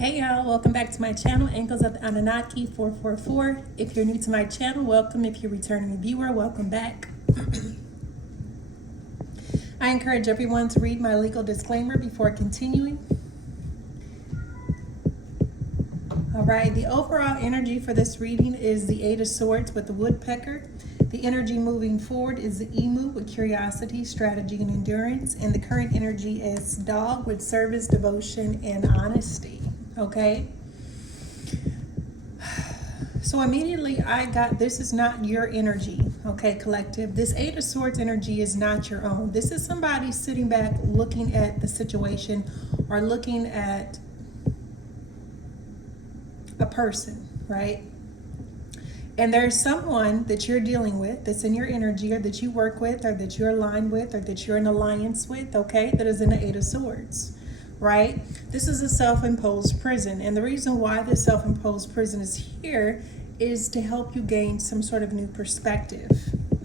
Hey y'all, welcome back to my channel, Angels of the Anunnaki 444. If you're new to my channel, welcome. If you're a returning viewer, welcome back. I encourage everyone to read my legal disclaimer before continuing. All right, the overall energy for this reading is the Eight of Swords with the woodpecker. The energy moving forward is the emu with curiosity, strategy, and endurance. And the current energy is dog with service, devotion, and honesty. Okay, so immediately I got, this is not your energy, okay, collective. This Eight of Swords energy is not your own. This is somebody sitting back looking at the situation or looking at a person, right? And there's someone that you're dealing with that's in your energy, or that you work with, or that you're aligned with, or that you're in alliance with, okay, that is in the Eight of Swords. Right? This is a self-imposed prison. And the reason why this self-imposed prison is here is to help you gain some sort of new perspective.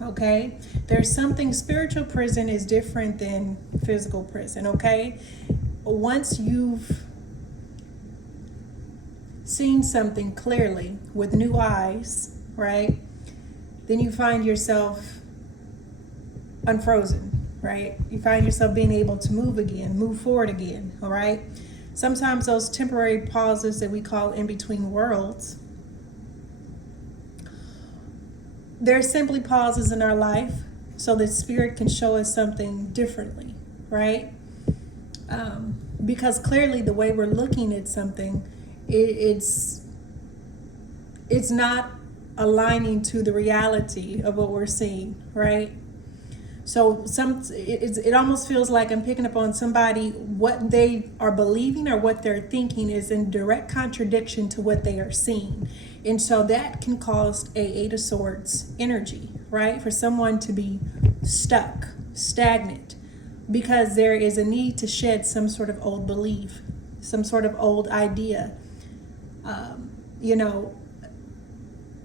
Okay? There's something, spiritual prison is different than physical prison. Okay? Once you've seen something clearly with new eyes, right? Then you find yourself unfrozen. Right? You find yourself being able to move again, move forward again, all right? Sometimes those temporary pauses that we call in between worlds, they're simply pauses in our life so that spirit can show us something differently, right? Because clearly the way we're looking at something, it's not aligning to the reality of what we're seeing, right? So it almost feels like I'm picking up on somebody, what they are believing or what they're thinking is in direct contradiction to what they are seeing. And so that can cause a Eight of Swords energy, right? For someone to be stuck, stagnant, because there is a need to shed some sort of old belief, some sort of old idea,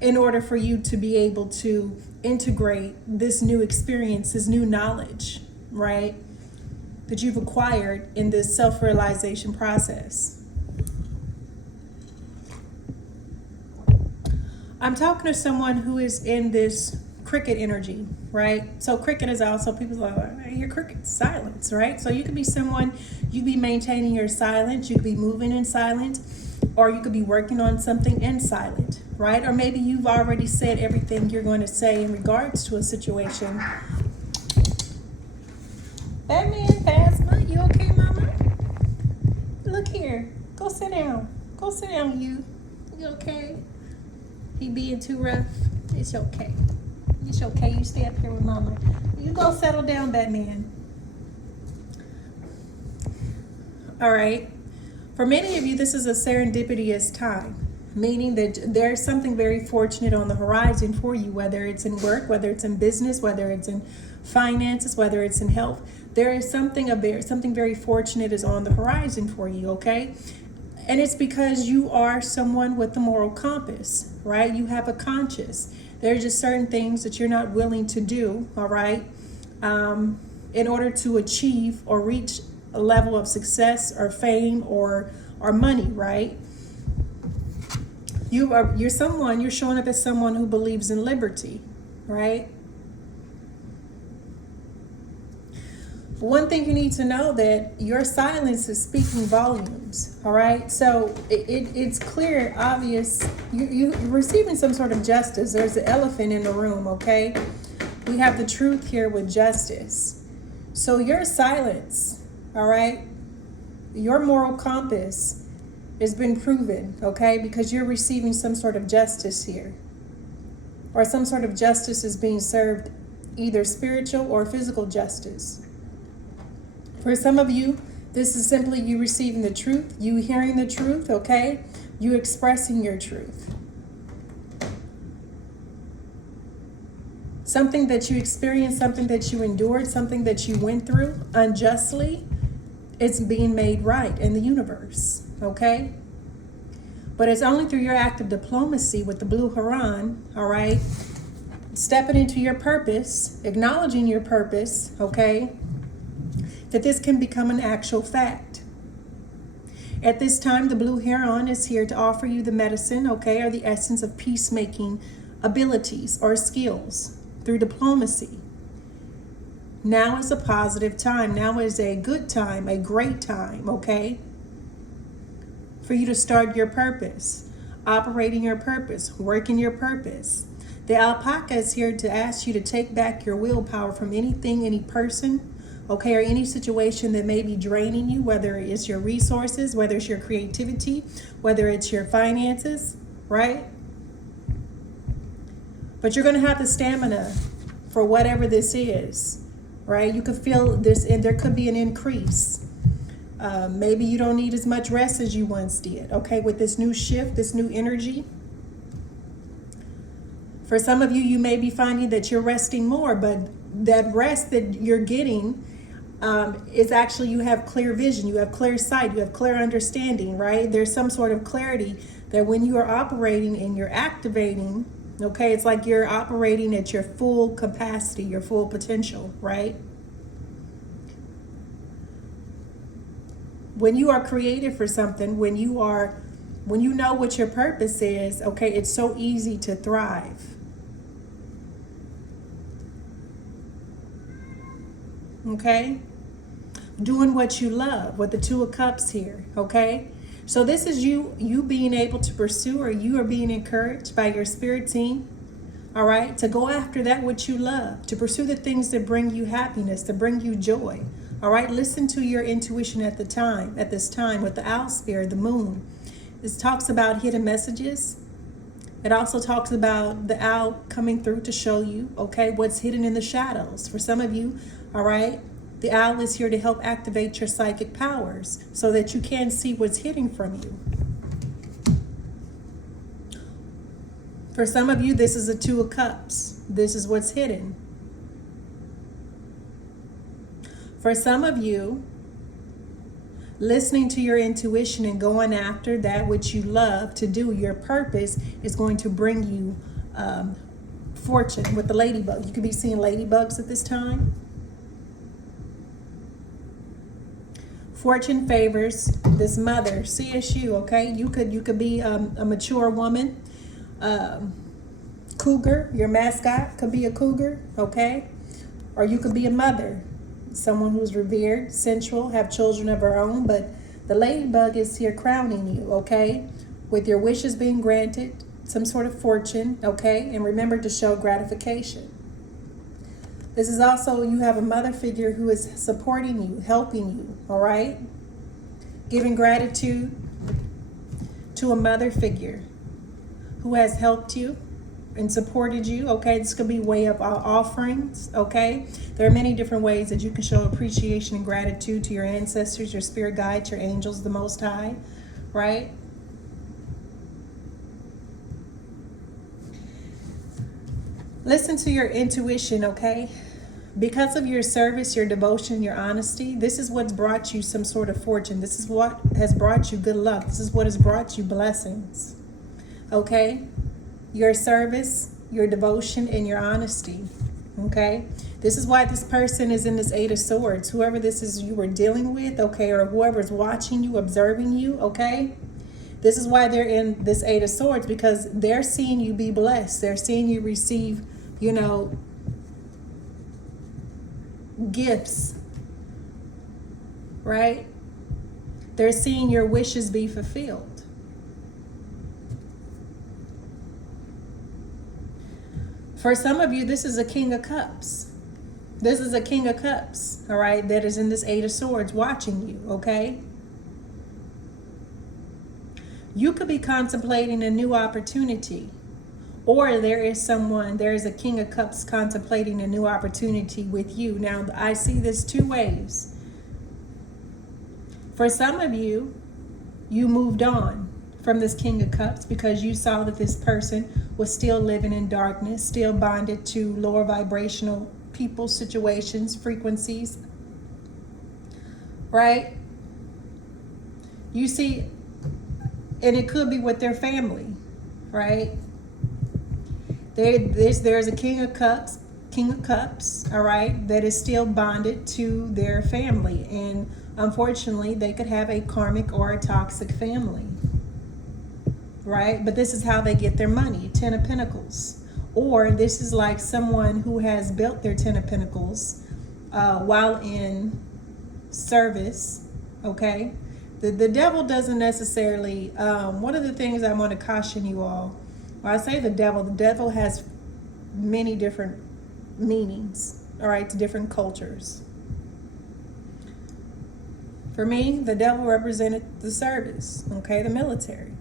in order for you to be able to integrate this new experience, this new knowledge, right, that you've acquired in this self-realization process. I'm talking to someone who is in this cricket energy, right? So cricket is also, people are like, I hear cricket, silence, right? So you could be someone, you could be maintaining your silence, you could be moving in silence, or you could be working on something in silent, right? Or maybe you've already said everything you're going to say in regards to a situation. Batman, Phasma, you okay, mama? Look here, go sit down. Go sit down, you. You okay? He being too rough? It's okay. It's okay, you stay up here with mama. You go settle down, Batman. All right. For many of you, this is a serendipitous time, meaning that there's something very fortunate on the horizon for you, whether it's in work, whether it's in business, whether it's in finances, whether it's in health. There is something very fortunate is on the horizon for you, okay? And it's because you are someone with a moral compass, right? You have a conscience. There are just certain things that you're not willing to do, all right, in order to achieve or reach a level of success or fame or money, right? You're showing up as someone who believes in liberty, right? One thing you need to know, that your silence is speaking volumes, all right? So it's clear, obvious, you're receiving some sort of justice. There's an elephant in the room, okay? We have the truth here with justice. So your silence, all right, your moral compass has been proven, okay, because you're receiving some sort of justice here, or some sort of justice is being served, either spiritual or physical justice. For some of you, this is simply you receiving the truth, you hearing the truth, okay, you expressing your truth. Something that you experienced, something that you endured, something that you went through unjustly, it's being made right in the universe, okay? But it's only through your act of diplomacy with the Blue Heron, all right? Stepping into your purpose, acknowledging your purpose, okay? That this can become an actual fact. At this time, the blue heron is here to offer you the medicine, okay, or the essence of peacemaking abilities or skills through diplomacy. Now is a positive time. Now is a good time, a great time, okay, for you to start your purpose, operating your purpose, working your purpose. The alpaca is here to ask you to take back your willpower from anything, any person, okay, or any situation that may be draining you, whether it's your resources, whether it's your creativity, whether it's your finances, right? But you're going to have the stamina for whatever this is, right? You could feel this, and there could be an increase. Maybe you don't need as much rest as you once did, okay, with this new shift, this new energy. For some of you, you may be finding that you're resting more, but that rest that you're getting is actually, you have clear vision, you have clear sight, you have clear understanding, right? There's some sort of clarity that when you are operating and you're activating, okay, it's like you're operating at your full capacity, your full potential, right? When you are creative for something, when you know what your purpose is, okay, it's so easy to thrive. Okay? Doing what you love, with the Two of Cups here, okay? So this is you being able to pursue, or you are being encouraged by your spirit team, all right, to go after that which you love, to pursue the things that bring you happiness, to bring you joy, all right? Listen to your intuition at this time, with the owl spirit, the moon. This talks about hidden messages. It also talks about the owl coming through to show you, okay, what's hidden in the shadows. For some of you, all right, the owl is here to help activate your psychic powers so that you can see what's hidden from you. For some of you, this is a Two of Cups. This is what's hidden. For some of you, listening to your intuition and going after that which you love to do, your purpose, is going to bring you fortune with the ladybug. You could be seeing ladybugs at this time. Fortune favors this mother, CSU, okay? You could be a mature woman. Cougar, your mascot could be a cougar, okay? Or you could be a mother, someone who's revered, sensual, have children of her own, but the ladybug is here crowning you, okay? With your wishes being granted, some sort of fortune, okay? And remember to show gratification. This is also, you have a mother figure who is supporting you, helping you, all right? Giving gratitude to a mother figure who has helped you and supported you, okay? This could be way of offerings, okay? There are many different ways that you can show appreciation and gratitude to your ancestors, your spirit guides, your angels, the Most High, right? Listen to your intuition, okay? Because of your service, your devotion, your honesty, this is what's brought you some sort of fortune. This is what has brought you good luck. This is what has brought you blessings, okay? Your service, your devotion, and your honesty, okay? This is why this person is in this Eight of Swords. Whoever this is you were dealing with, okay, or whoever's watching you, observing you, okay? This is why they're in this Eight of Swords, because they're seeing you be blessed. They're seeing you receive, you know, gifts, right? They're seeing your wishes be fulfilled. For some of you, this is a King of Cups. This is a King of Cups, all right, that is in this Eight of Swords watching you, okay? You could be contemplating a new opportunity, or there is a King of Cups contemplating a new opportunity with you. Now, I see this two ways. For some of you, you moved on from this King of Cups because you saw that this person was still living in darkness, still bonded to lower vibrational people, situations, frequencies, right? You see, and it could be with their family, right? There's a King of Cups, all right, that is still bonded to their family. And Unfortunately, they could have a karmic or a toxic family, right? But this is how they get their money, 10 of Pentacles. Or this is like someone who has built their 10 of Pentacles while in service, okay? The devil doesn't necessarily, one of the things I want to caution you all, when I say the devil has many different meanings, all right, to different cultures. For me, the devil represented the service, okay, the military.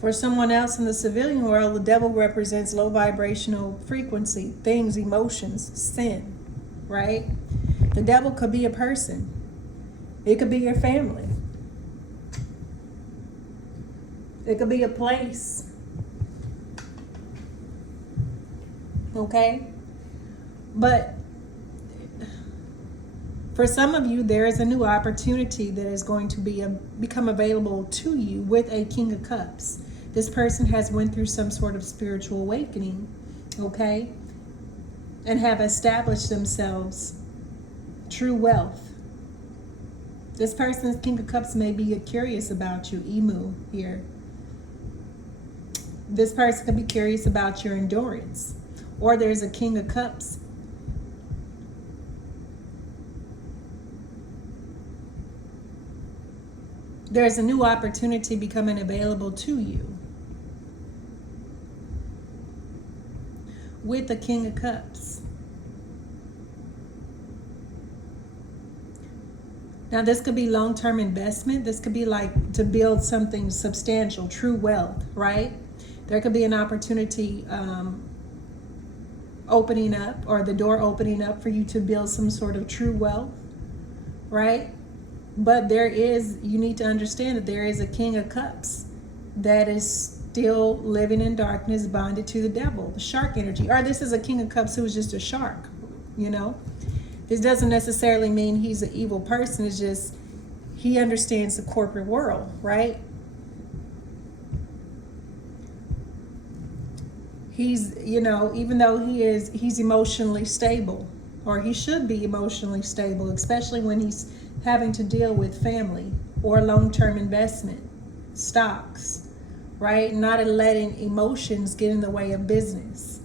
For someone else in the civilian world, the devil represents low vibrational frequency, things, emotions, sin, right? The devil could be a person. It could be your family. It could be a place. Okay? But for some of you, there is a new opportunity that is going to become available to you with a King of Cups. This person has went through some sort of spiritual awakening, okay? And have established themselves true wealth. This person's King of Cups may be curious about you, Emu here. This person could be curious about your endurance. Or there's a King of Cups. There's a new opportunity becoming available to you with the King of Cups. Now, this could be long-term investment. This could be like to build something substantial, true wealth, right? There could be an opportunity opening up, or the door opening up for you to build some sort of true wealth, right? But you need to understand that there is a King of Cups that is still living in darkness, bonded to the devil, the shark energy. Or this is a King of Cups who is just a shark, you know? This doesn't necessarily mean he's an evil person. It's just he understands the corporate world, right? He's, even though he's emotionally stable, or he should be emotionally stable, especially when he's having to deal with family or long-term investment, stocks, right? Not letting emotions get in the way of business.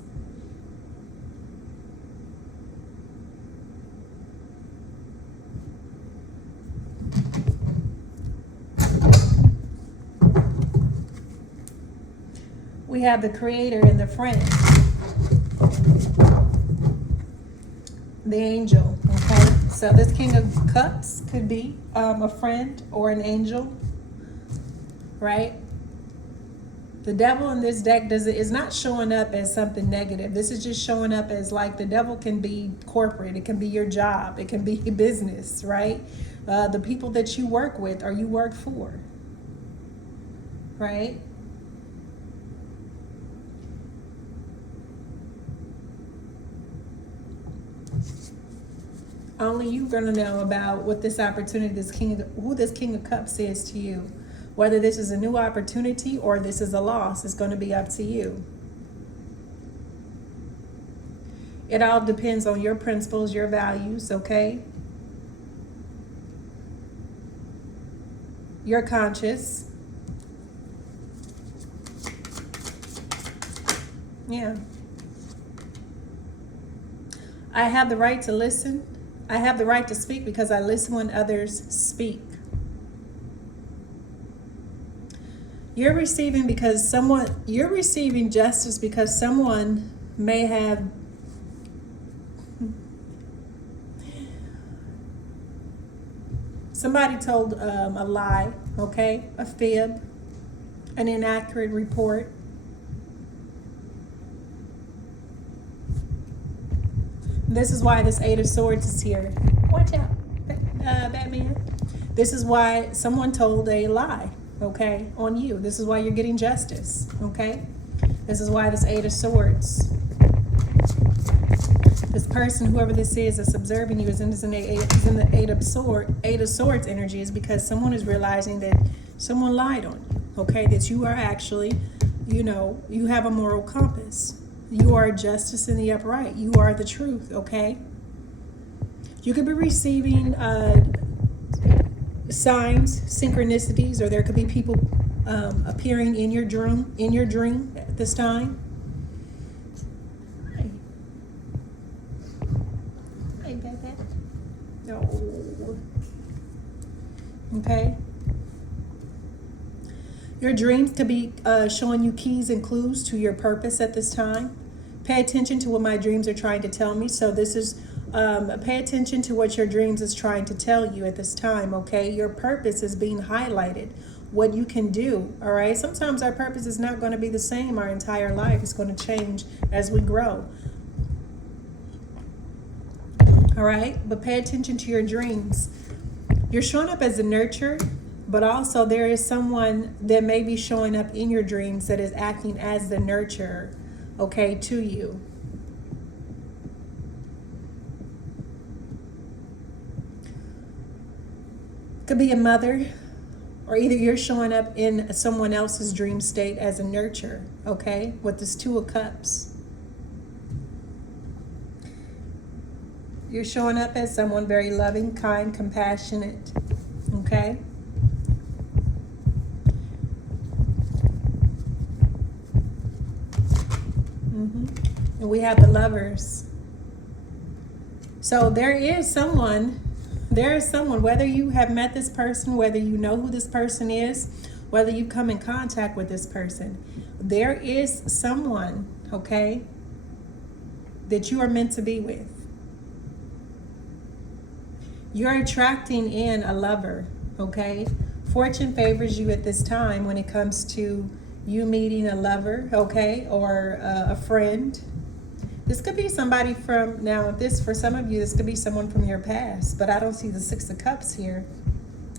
We have the Creator and the Friend. The Angel, okay? So this King of Cups could be a friend or an angel, right? The devil in this deck is not showing up as something negative. This is just showing up as like the devil can be corporate. It can be your job. It can be your business, right? The people that you work with or you work for, right? Only you're going to know about what this opportunity, who this King of Cups is to you. Whether this is a new opportunity or this is a loss, it's going to be up to you. It all depends on your principles, your values, okay? You're conscious. Yeah. I have the right to listen. I have the right to speak because I listen when others speak. You're receiving justice because someone may have somebody told a lie, okay? A fib, an inaccurate report. This is why this Eight of Swords is here. Watch out, Batman. This is why someone told a lie, okay, on you. This is why you're getting justice, okay? This is why this Eight of Swords. This person, whoever this is that's observing you, is in the Eight of Swords energy, is because someone is realizing that someone lied on you, okay? That you are actually, you have a moral compass. You are justice in the upright. You are the truth, okay? You could be receiving signs, synchronicities, or there could be people appearing in your dream at this time. Hi, baby. No. Okay. Your dreams could be showing you keys and clues to your purpose at this time. Pay attention to what my dreams are trying to tell me. So this is, pay attention to what your dreams is trying to tell you at this time, okay? Your purpose is being highlighted, what you can do, all right? Sometimes our purpose is not going to be the same our entire life. It's going to change as we grow, all right? But pay attention to your dreams. You're showing up as a nurturer, but also there is someone that may be showing up in your dreams that is acting as the nurturer, okay, to you. Could be a mother, or either you're showing up in someone else's dream state as a nurturer, okay, with this Two of Cups. You're showing up as someone very loving, kind, compassionate, okay? And we have the Lovers. So there is someone, whether you have met this person, whether you know who this person is, whether you come in contact with this person, there is someone, okay, that you are meant to be with. You're attracting in a lover, okay? Fortune favors you at this time when it comes to you meeting a lover, okay, or a friend. This could be somebody from, now this, for some of you, this could be someone from your past, but I don't see the Six of Cups here.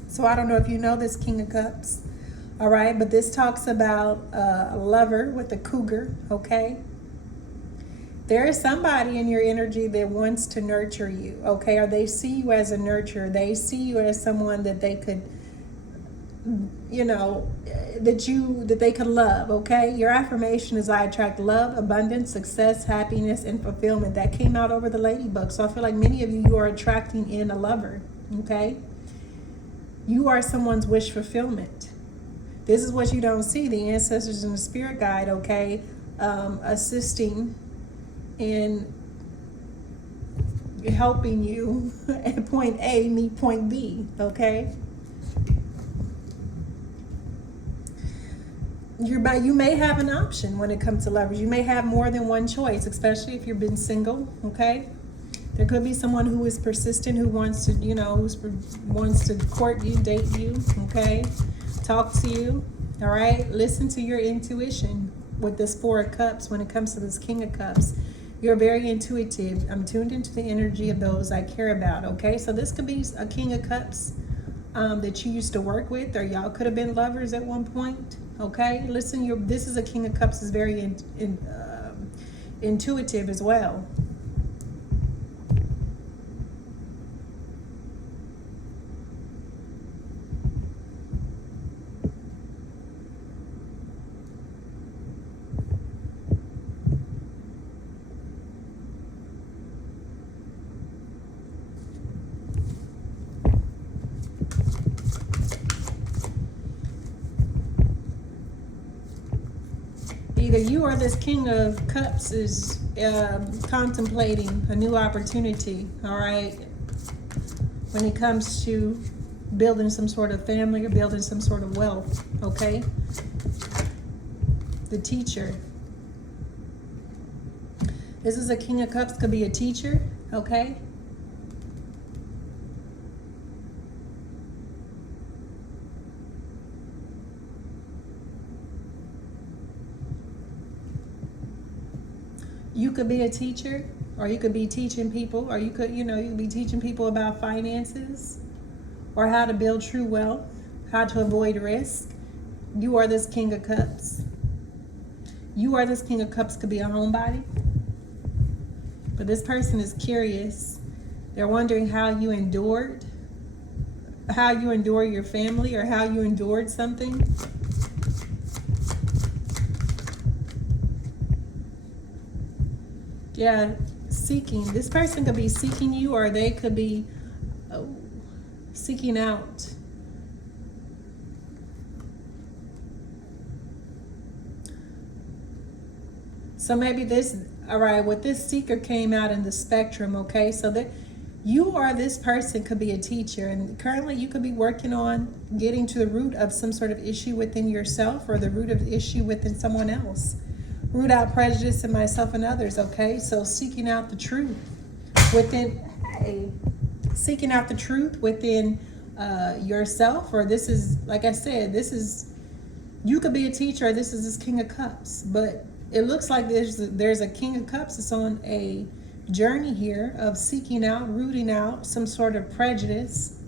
So I don't know if you know this King of Cups, all right? But this talks about a lover with a cougar, okay? There is somebody in your energy that wants to nurture you, okay? Or they see you as a nurturer. They see you as someone that they could, you know, that they could love, okay? Your affirmation is I attract love, abundance, success, happiness, and fulfillment. That came out over the ladybug. So I feel like many of you are attracting in a lover, okay? You are someone's wish fulfillment. This is what you don't see. The ancestors and the spirit guide, okay, assisting in helping you at point A meet point B, okay? You may have an option when it comes to lovers. You may have more than one choice, especially if you've been single, okay? There could be someone who is persistent, who wants to, you know, wants to court you, date you, okay? Talk to you, all right? Listen to your intuition with this Four of Cups when it comes to this King of Cups. You're very intuitive. I'm tuned into the energy of those I care about, okay? So this could be a King of Cups that you used to work with, or y'all could have been lovers at one point, okay? Listen, this is a King of Cups, is very intuitive as well. Either you or this King of Cups is contemplating a new opportunity, all right, when it comes to building some sort of family or building some sort of wealth, okay? The Teacher. This is a King of Cups, could be a teacher, okay? You could be a teacher, or you could be teaching people, or you could, you could be teaching people about finances, or how to build true wealth, how to avoid risk. You are this King of Cups. You are this King of Cups, could be a homebody. But this person is curious. They're wondering how you endured your family, or how you endured something. Yeah, seeking. This person could be seeking you, or they could be seeking out. So maybe this, all right, what this seeker came out in the spectrum, okay? So that you or this person could be a teacher, and currently you could be working on getting to the root of some sort of issue within yourself, or the root of the issue within someone else. Root out prejudice in myself and others, okay? So seeking out the truth within, seeking out the truth within yourself, or this is, like I said, this is, you could be a teacher, or this is this King of Cups, but it looks like there's a King of Cups that's on a journey here of seeking out, rooting out some sort of prejudice,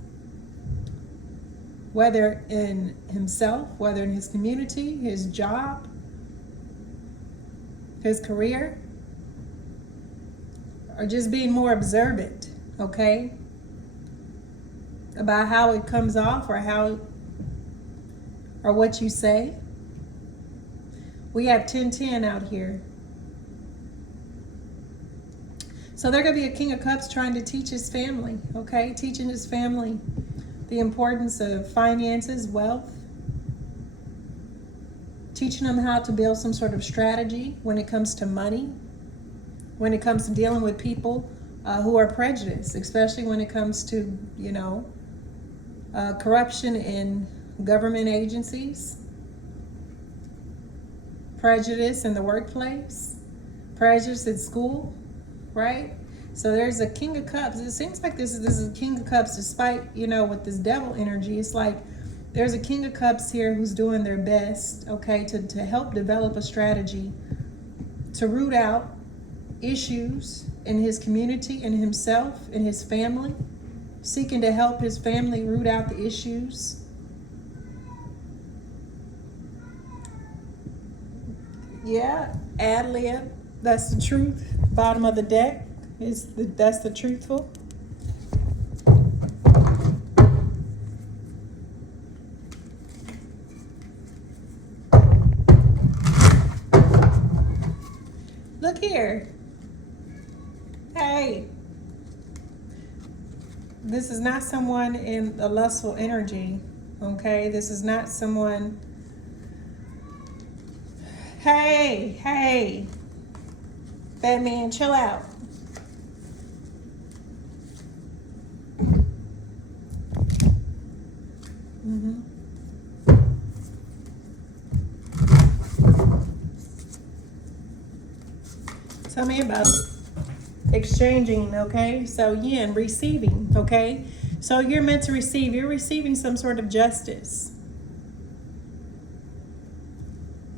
whether in himself, whether in his community, his job, his career, or just being more observant, okay, about how it comes off, or how, or what you say. We have 10-10 out here. So there could be a King of Cups trying to teach his family, okay? Teaching his family the importance of finances, wealth. Teaching them how to build some sort of strategy when it comes to money. When it comes to dealing with people who are prejudiced, especially when it comes to, you know, corruption in government agencies. Prejudice in the workplace. Prejudice at school. Right? So there's a King of Cups. It seems like this is a King of Cups, despite, you know, with this devil energy. It's like there's a King of Cups here who's doing their best, okay, to help develop a strategy to root out issues in his community, in himself, in his family, seeking to help his family root out the issues. Yeah, ad lib. That's the truth. Bottom of the deck that's the truthful. Look here. Hey. This is not someone in a lustful energy. Okay? This is not someone. Hey. Batman, chill out. Tell me about exchanging, okay? So yin, receiving, okay? So you're meant to receive. You're receiving some sort of justice.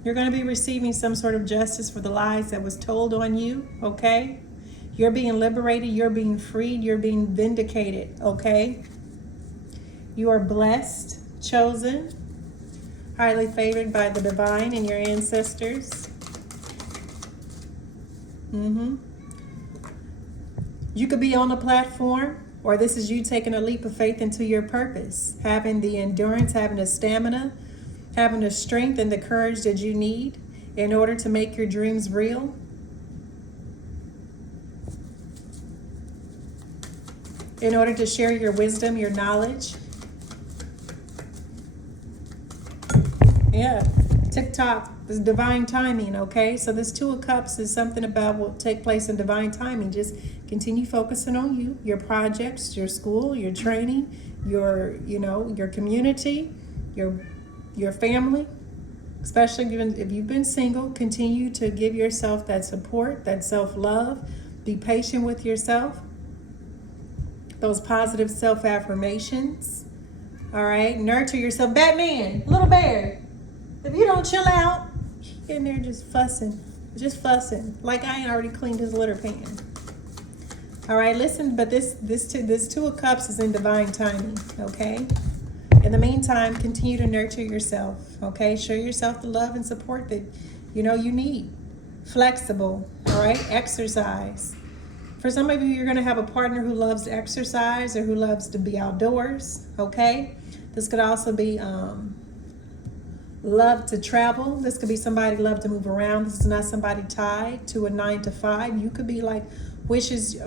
You're going to be receiving some sort of justice for the lies that was told on you, okay? You're being liberated. You're being freed. You're being vindicated, okay? You are blessed, chosen, highly favored by the divine and your ancestors. You could be on a platform, or this is you taking a leap of faith into your purpose, having the endurance, having the stamina, having the strength and the courage that you need in order to make your dreams real. In order to share your wisdom, your knowledge. Yeah, TikTok is divine timing, okay? So this Two of Cups is something about what will take place in divine timing. Just continue focusing on you, your projects, your school, your training, your community, your family, especially if you've been single. Continue to give yourself that support, that self-love. Be patient with yourself. Those positive self-affirmations. All right, nurture yourself. Batman, little bear, if you don't chill out, he in there just fussing, like I ain't already cleaned his litter pan. All right, listen, but this Two of Cups is in divine timing, okay? In the meantime, continue to nurture yourself, okay? Show yourself the love and support that you need. Flexible, all right? Exercise. For some of you, you're going to have a partner who loves to exercise or who loves to be outdoors, okay? This could also be love to travel. This could be somebody love to move around. This is not somebody tied to a 9 to 5. You could be like which is,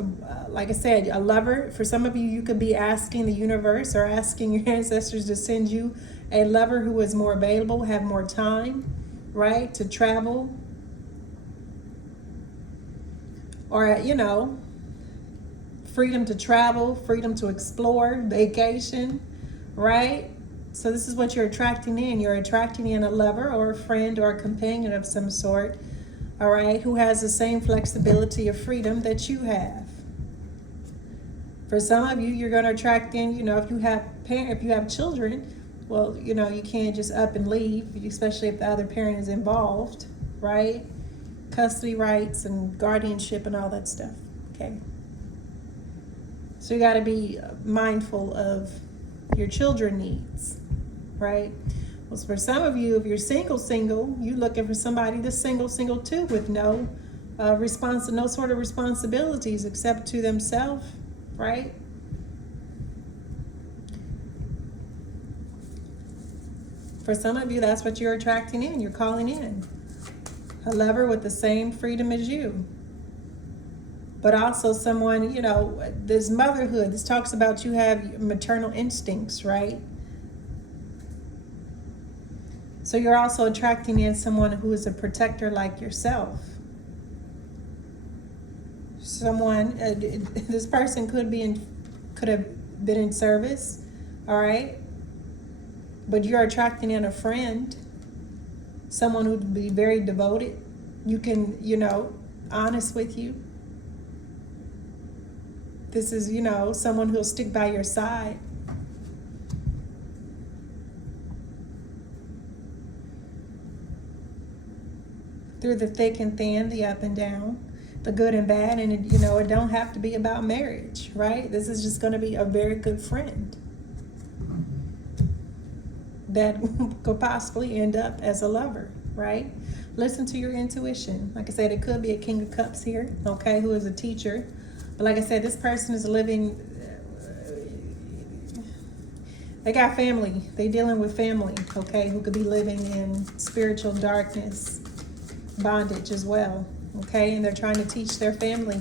like I said, a lover. For some of you, you could be asking the universe or asking your ancestors to send you a lover who is more available, have more time, right, to travel. Or, you know, freedom to travel, freedom to explore, vacation, right? So this is what you're attracting in. You're attracting in a lover or a friend or a companion of some sort, all right, who has the same flexibility of freedom that you have. For some of you, you're going to attract in, you know, if you have children, well, you know, you can't just up and leave, especially if the other parent is involved, right? Custody rights and guardianship and all that stuff, okay? So you got to be mindful of your children needs, right? Well, for some of you, if you're single, you're looking for somebody that's single too, with no no sort of responsibilities except to themselves, right? For some of you, that's what you're attracting in. You're calling in a lover with the same freedom as you. But also someone, you know, this motherhood, this talks about you have maternal instincts, right? So you're also attracting in someone who is a protector like yourself. Someone, this person could have been in service, all right? But you're attracting in a friend, someone who would be very devoted. You can, you know, honest with you. This is, you know, someone who'll stick by your side. Through the thick and thin, the up and down, the good and bad, and it, you know, it don't have to be about marriage, right? This is just going to be a very good friend that could possibly end up as a lover, right? Listen to your intuition. Like I said, it could be a King of Cups here, okay, who is a teacher. But like I said, this person is living, they got family. They dealing with family, okay, who could be living in spiritual darkness, bondage as well, okay? And they're trying to teach their family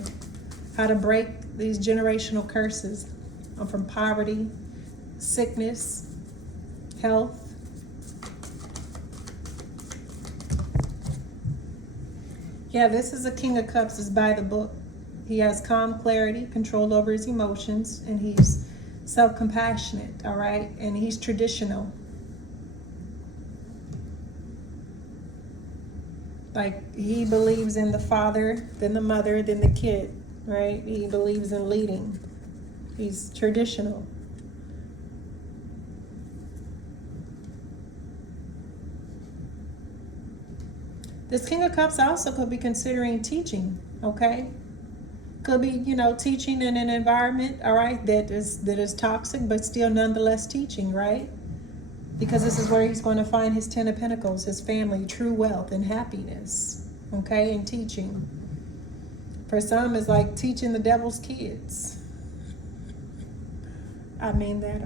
how to break these generational curses from poverty, sickness, health. Yeah, this is a King of Cups, is by the book. He has calm clarity, control over his emotions, and he's self-compassionate, all right? And he's traditional. Like, he believes in the father, then the mother, then the kid, right? He believes in leading. He's traditional. This King of Cups also could be considering teaching, okay? Could be, you know, teaching in an environment, all right, that is toxic, but still nonetheless teaching, right? Because this is where he's going to find his 10 of Pentacles, his family, true wealth and happiness, okay, and teaching. For some, it's like teaching the devil's kids. I mean that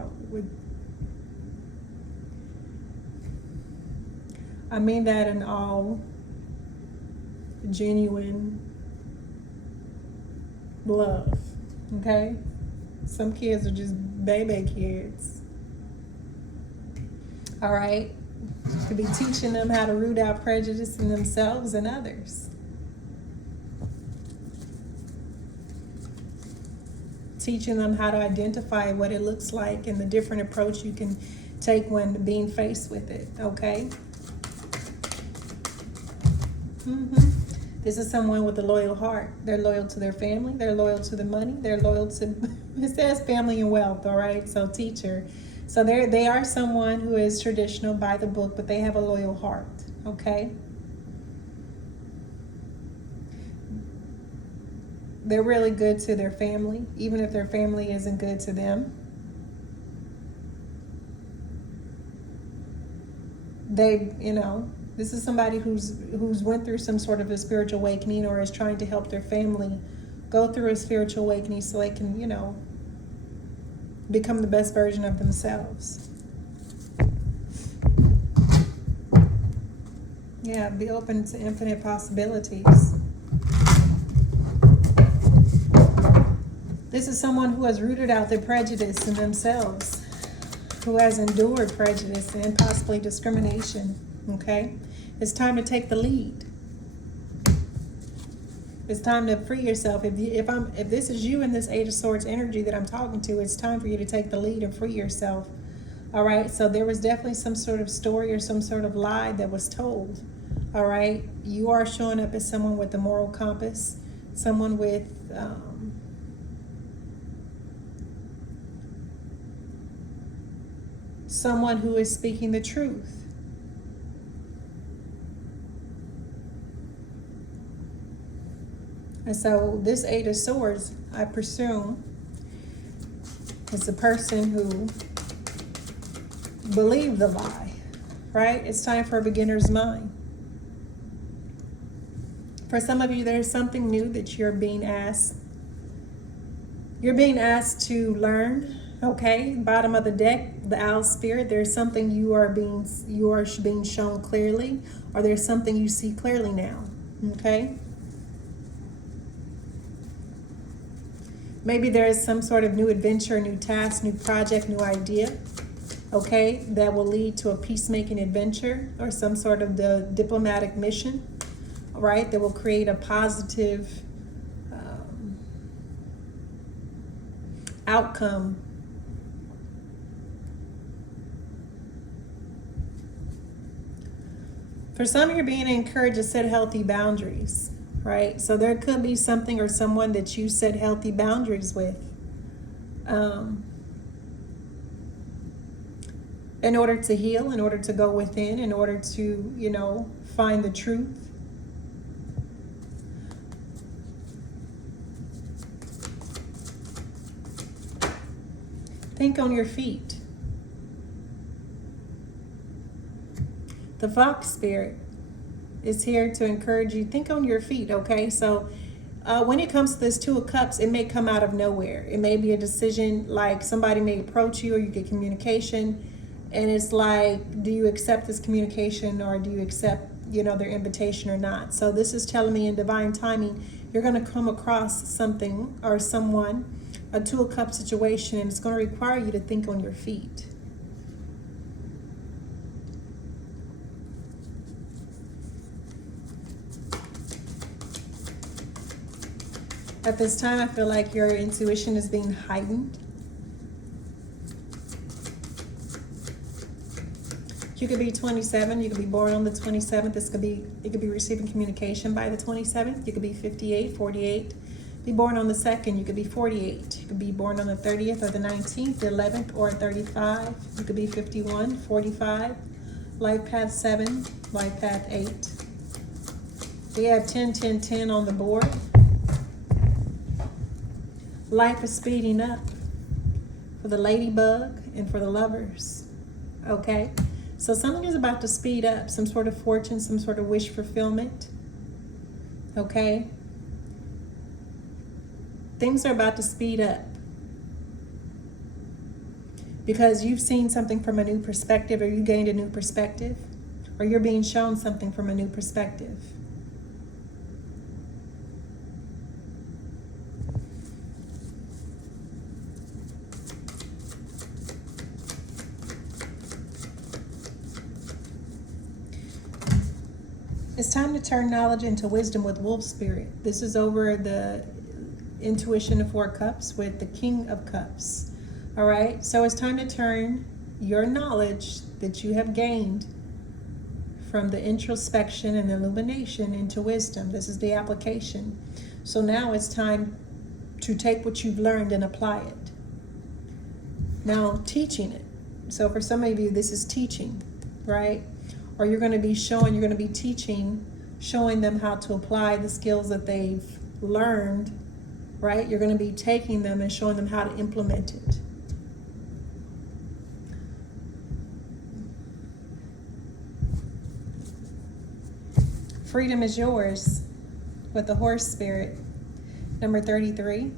in all genuine love, okay? Some kids are just baby kids. All right? To be teaching them how to root out prejudice in themselves and others. Teaching them how to identify what it looks like and the different approach you can take when being faced with it, okay? This is someone with a loyal heart. They're loyal to their family. They're loyal to the money. They're loyal to, it says family and wealth, all right? So teacher. So they are someone who is traditional by the book, but they have a loyal heart, okay? They're really good to their family, even if their family isn't good to them. They, you know, this is somebody who's went through some sort of a spiritual awakening or is trying to help their family go through a spiritual awakening so they can, you know, become the best version of themselves. Yeah, be open to infinite possibilities. This is someone who has rooted out their prejudice in themselves, who has endured prejudice and possibly discrimination, okay? It's time to take the lead. It's time to free yourself. If this is you in this Eight of Swords energy that I'm talking to, it's time for you to take the lead and free yourself. All right, so there was definitely some sort of story or some sort of lie that was told. All right, you are showing up as someone with a moral compass, someone with someone who is speaking the truth. And so this Eight of Swords, I presume, is the person who believed the lie, right? It's time for a beginner's mind. For some of you, there's something new that you're being asked. You're being asked to learn, okay? Bottom of the deck, the owl spirit, there's something you are being shown clearly, or there's something you see clearly now, okay? Maybe there is some sort of new adventure, new task, new project, new idea, okay, that will lead to a peacemaking adventure or some sort of the diplomatic mission, all right, that will create a positive outcome. For some, you're being encouraged to set healthy boundaries. Right? So there could be something or someone that you set healthy boundaries with in order to heal, in order to go within, in order to, find the truth. Think on your feet. The fox spirit is here to encourage you. Think on your feet, okay? So when it comes to this Two of Cups, it may come out of nowhere. It may be a decision, like somebody may approach you or you get communication, and it's like, do you accept this communication or do you accept, their invitation or not? So this is telling me in divine timing, you're going to come across something or someone, a Two of Cups situation, and it's going to require you to think on your feet. At this time, I feel like your intuition is being heightened. You could be 27. You could be born on the 27th. You could be receiving communication by the 27th. You could be 58, 48. Be born on the 2nd. You could be 48. You could be born on the 30th or the 19th, the 11th or 35. You could be 51, 45. Life path 7, life path 8. We have 10, 10, 10 on the board. Life is speeding up for the ladybug and for the lovers, okay? So something is about to speed up, some sort of fortune, some sort of wish fulfillment, okay? Things are about to speed up because you've seen something from a new perspective, or you gained a new perspective, or you're being shown something from a new perspective. It's time to turn knowledge into wisdom with Wolf Spirit. This is over the intuition of Four Cups with the King of Cups. All right, so it's time to turn your knowledge that you have gained from the introspection and the illumination into wisdom. This is the application. So now it's time to take what you've learned and apply it. Now, teaching it. So for some of you, this is teaching, right? Or you're going to be teaching, showing them how to apply the skills that they've learned, right? You're going to be taking them and showing them how to implement it. Freedom is yours with the horse spirit, number 33.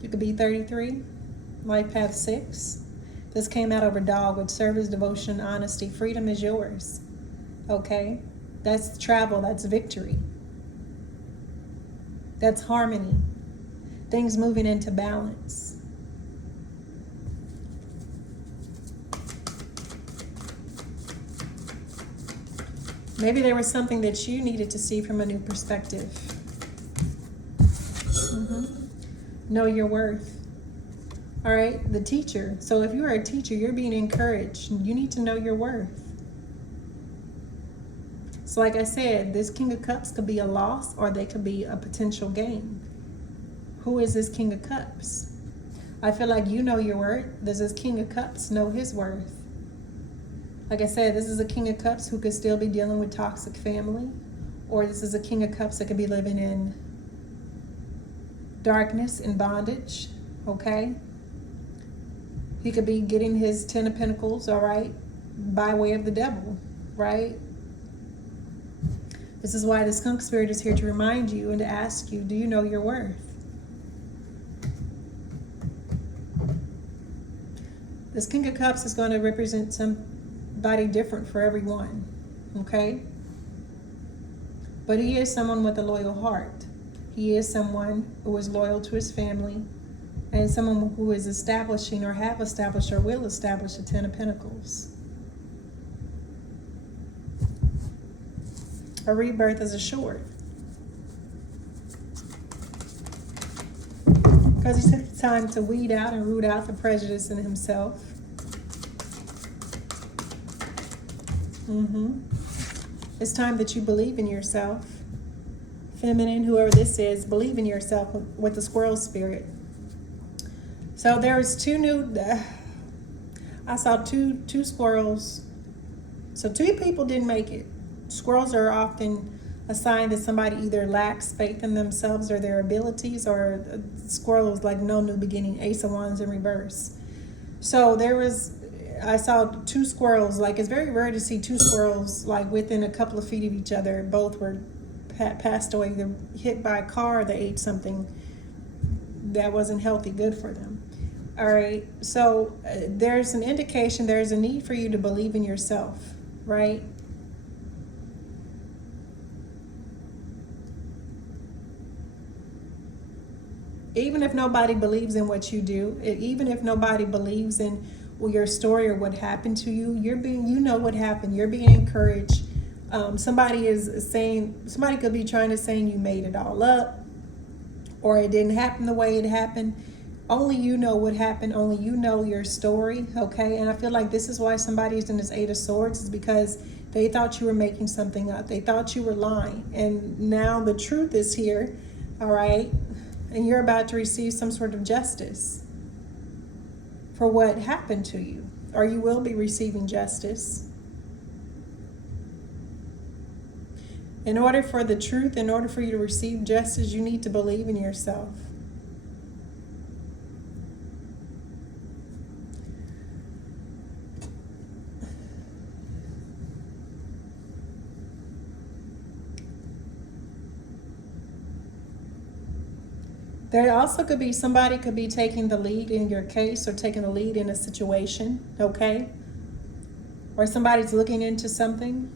You could be 33, life path 6. This came out over dog with service, devotion, honesty. Freedom is yours, okay? That's travel, that's victory. That's harmony. things moving into balance. Maybe there was something that you needed to see from a new perspective. Know your worth. All right, the teacher. So if you are a teacher, you're being encouraged. You need to know your worth. So like I said, this King of Cups could be a loss or they could be a potential gain. Who is this King of Cups? I feel like you know your worth. Does this King of Cups know his worth? Like I said, this is a King of Cups who could still be dealing with toxic family. Or this is a King of Cups that could be living in darkness and bondage, okay? He could be getting his 10 of Pentacles, all right, by way of the devil, right? This is why the skunk spirit is here to remind you and to ask you, do you know your worth? This King of Cups is going to represent somebody different for everyone, okay? But he is someone with a loyal heart. He is someone who is loyal to his family and someone who is establishing or have established or will establish the 10 of Pentacles. A rebirth is assured. Because he took the time to weed out and root out the prejudice in himself. It's time that you believe in yourself. Feminine, whoever this is, believe in yourself with the squirrel spirit. So there's I saw two squirrels. So 2 people didn't make it. Squirrels are often a sign that somebody either lacks faith in themselves or their abilities, or a squirrel was like no new beginning, Ace of Wands in reverse. So I saw 2 squirrels. Like, it's very rare to see 2 squirrels like within a couple of feet of each other. Both were passed away. They're hit by a car. They ate something that wasn't healthy, good for them. All right. So there's an indication, there's a need for you to believe in yourself, right? Even if nobody believes in what you do, even if nobody believes in your story or what happened to you, you know what happened. You're being encouraged. Somebody could be trying to say you made it all up, or it didn't happen the way it happened. Only you know what happened. Only you know your story, okay? And I feel like this is why somebody's in this 8 of Swords, is because they thought you were making something up. They thought you were lying. And now the truth is here, all right? And you're about to receive some sort of justice for what happened to you, or you will be receiving justice. In order for the truth, in order for you to receive justice, you need to believe in yourself. There also could be somebody could be taking the lead in your case or taking the lead in a situation, okay? Or somebody's looking into something.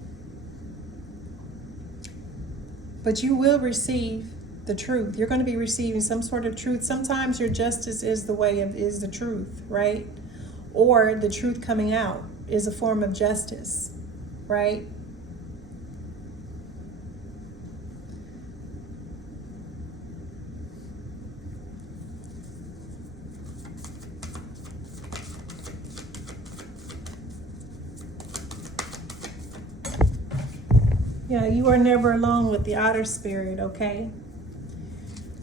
But you will receive the truth. You're going to be receiving some sort of truth. Sometimes your justice is the truth, right? Or the truth coming out is a form of justice, right? Yeah, you are never alone with the otter spirit, okay?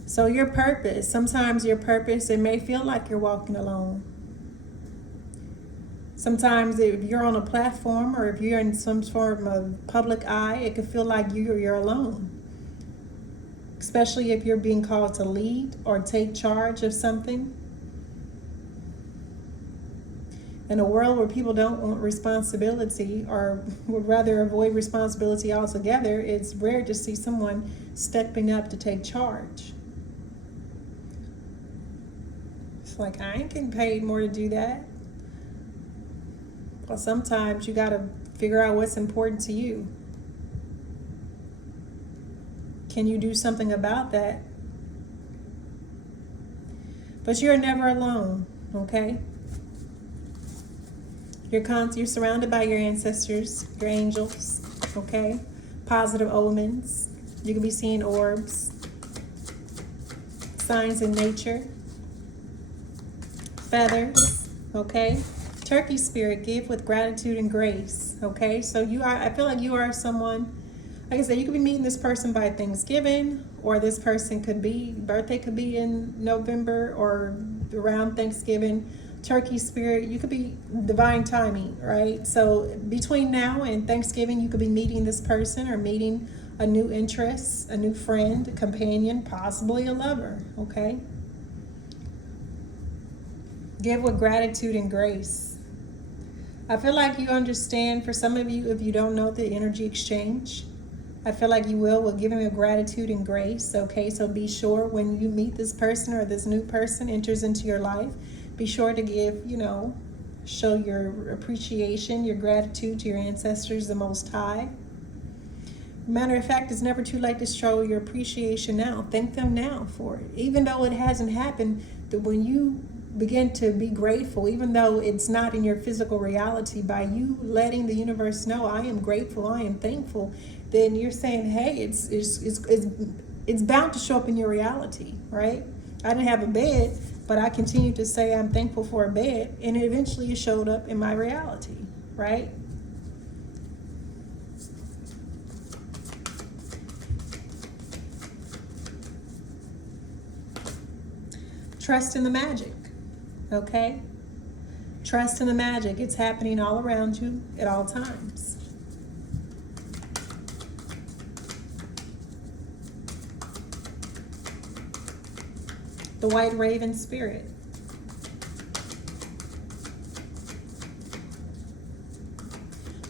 So your purpose, sometimes your purpose, it may feel like you're walking alone. Sometimes if you're on a platform or if you're in some form of public eye, it could feel like you're alone. Especially if you're being called to lead or take charge of something. In a world where people don't want responsibility or would rather avoid responsibility altogether, it's rare to see someone stepping up to take charge. It's like, I ain't getting paid more to do that. Well, sometimes you got to figure out what's important to you. Can you do something about that? But you're never alone, okay? You're surrounded by your ancestors, your angels, okay? Positive omens. You could be seeing orbs, signs in nature, feathers, okay? Turkey spirit, give with gratitude and grace, okay? So I feel like you are someone, like I said, you could be meeting this person by Thanksgiving, or this person birthday could be in November or around Thanksgiving. Turkey spirit, you could be divine timing, right? So between now and Thanksgiving, you could be meeting this person or meeting a new interest, a new friend, a companion, possibly a lover, okay? Give with gratitude and grace. I feel like you understand, for some of you, if you don't know the energy exchange, I feel like you will giving with gratitude and grace, okay? So be sure when you meet this person or this new person enters into your life, be sure to give, show your appreciation, your gratitude to your ancestors, the Most High. Matter of fact, it's never too late to show your appreciation now. Thank them now for it. Even though it hasn't happened, that when you begin to be grateful, even though it's not in your physical reality, by you letting the universe know, I am grateful, I am thankful, then you're saying, hey, it's bound to show up in your reality, right? I didn't have a bed, but I continued to say I'm thankful for a bed, and eventually it showed up in my reality, right? Trust in the magic, okay? Trust in the magic. It's happening all around you at all times. The white raven spirit.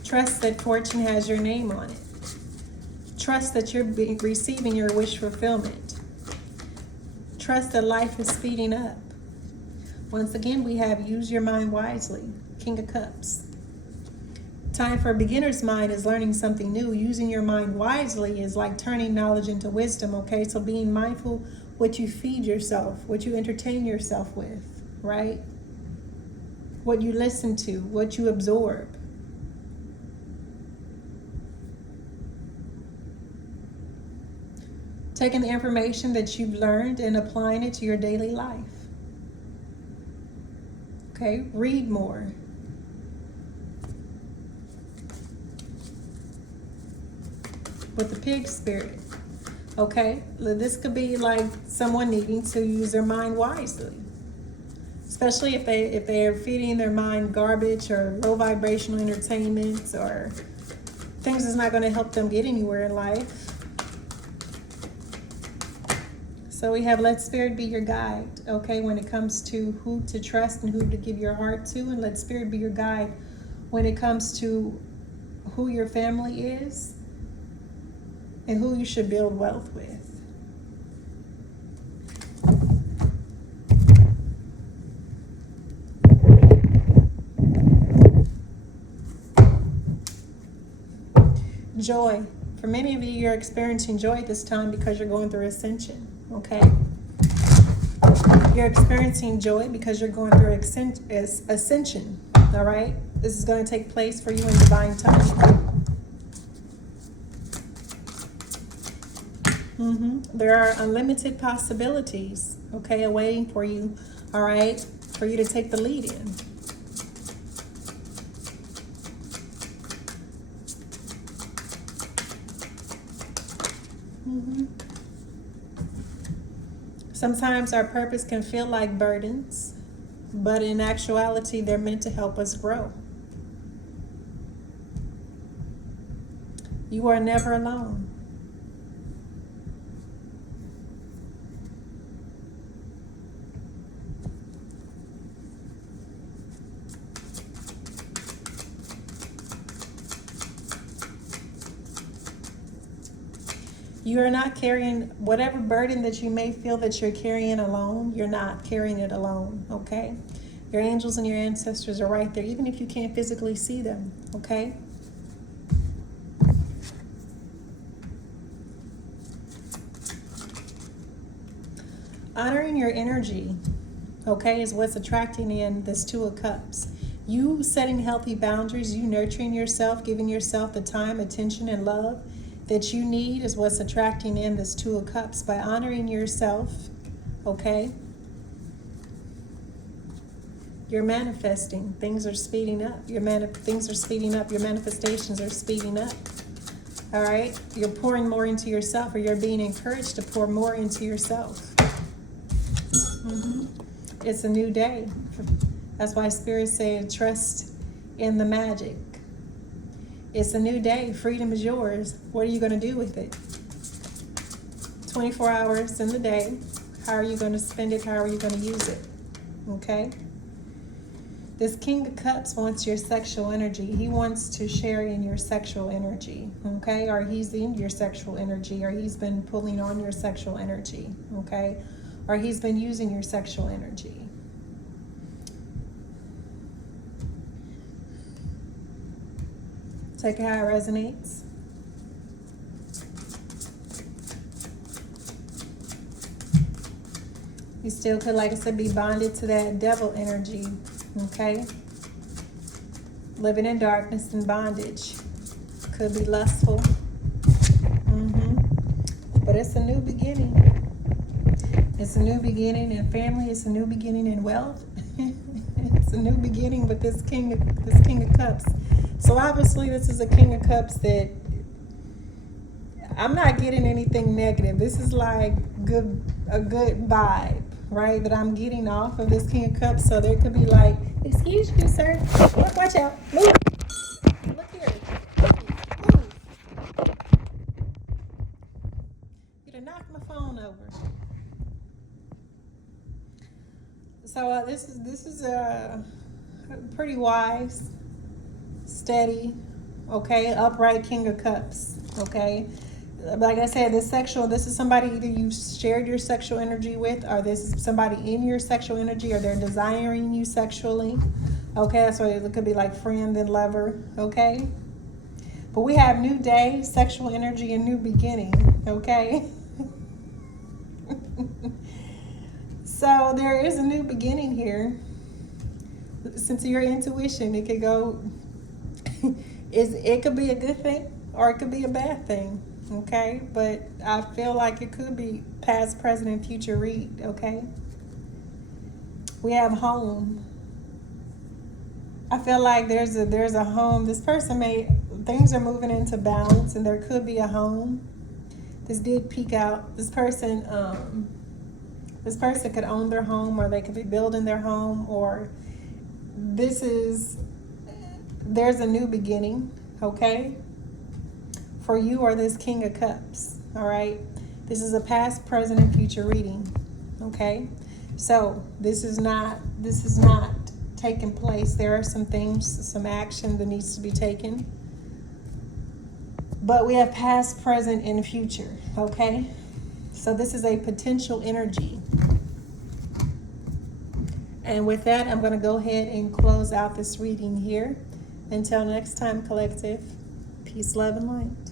Trust that fortune has your name on it. Trust that you're receiving your wish fulfillment. Trust that life is speeding up. Once again, we have use your mind wisely. King of Cups. Time for a beginner's mind is learning something new. Using your mind wisely is like turning knowledge into wisdom, okay? So being mindful what you feed yourself, what you entertain yourself with, right? What you listen to, what you absorb. Taking the information that you've learned and applying it to your daily life. Okay, read more. With the pig spirit. Okay, this could be like someone needing to use their mind wisely, especially if they are feeding their mind garbage or low vibrational entertainments or things that's not going to help them get anywhere in life. So we have let spirit be your guide, okay, when it comes to who to trust and who to give your heart to, and let spirit be your guide when it comes to who your family is and who you should build wealth with. Joy. For many of you, you're experiencing joy at this time because you're going through ascension, okay? You're experiencing joy because you're going through ascension, all right? This is going to take place for you in divine time. There are unlimited possibilities, okay, awaiting for you, all right, for you to take the lead in. Sometimes our purpose can feel like burdens, but in actuality, they're meant to help us grow. You are never alone. You are not carrying whatever burden that you may feel that you're carrying alone. You're not carrying it alone, okay? Your angels and your ancestors are right there, even if you can't physically see them, okay? Honoring your energy, okay, is what's attracting in this Two of Cups. You setting healthy boundaries, you nurturing yourself, giving yourself the time, attention, and love that you need is what's attracting in this Two of Cups. By honoring yourself, okay, you're manifesting. Things are speeding up. Things are speeding up. Your manifestations are speeding up. All right? You're pouring more into yourself, or you're being encouraged to pour more into yourself. It's a new day. That's why Spirit said, trust in the magic. It's a new day. Freedom is yours. What are you going to do with it? 24 hours in the day. How are you going to spend it? How are you going to use it? Okay? This King of Cups wants your sexual energy. He wants to share in your sexual energy, okay? Or he's in your sexual energy, or he's been pulling on your sexual energy, okay? Or he's been using your sexual energy. Take it how it resonates. You still could, like I said, be bonded to that devil energy, okay? Living in darkness and bondage. Could be lustful. But it's a new beginning. It's a new beginning in family. It's a new beginning in wealth. It's a new beginning with this King of Cups. So obviously this is a King of Cups that I'm not getting anything negative. This is like a good vibe, right? That I'm getting off of this King of Cups. So there could be like, excuse me, sir. Watch out. Move. Look here. Move. You done knocked my phone over. So this is a pretty wise, steady, okay, upright King of Cups, okay. Like I said, this is somebody either you shared your sexual energy with, or this is somebody in your sexual energy, or they're desiring you sexually, okay. So it could be like friend and lover, okay. But we have new day, sexual energy, and new beginning, okay. So there is a new beginning here. Since your intuition, it could go, it could be a good thing or it could be a bad thing, okay? But I feel like it could be past, present, and future read, okay? We have home. I feel like there's a home. This person things are moving into balance, and there could be a home. This did peek out. This person could own their home, or they could be building their home, or there's a new beginning, okay, for you or this King of Cups, all right? This is a past, present, and future reading, okay? So this is not taking place. There are some things, some action that needs to be taken. But we have past, present, and future, okay? So this is a potential energy. And with that, I'm going to go ahead and close out this reading here. Until next time, collective, peace, love, and light.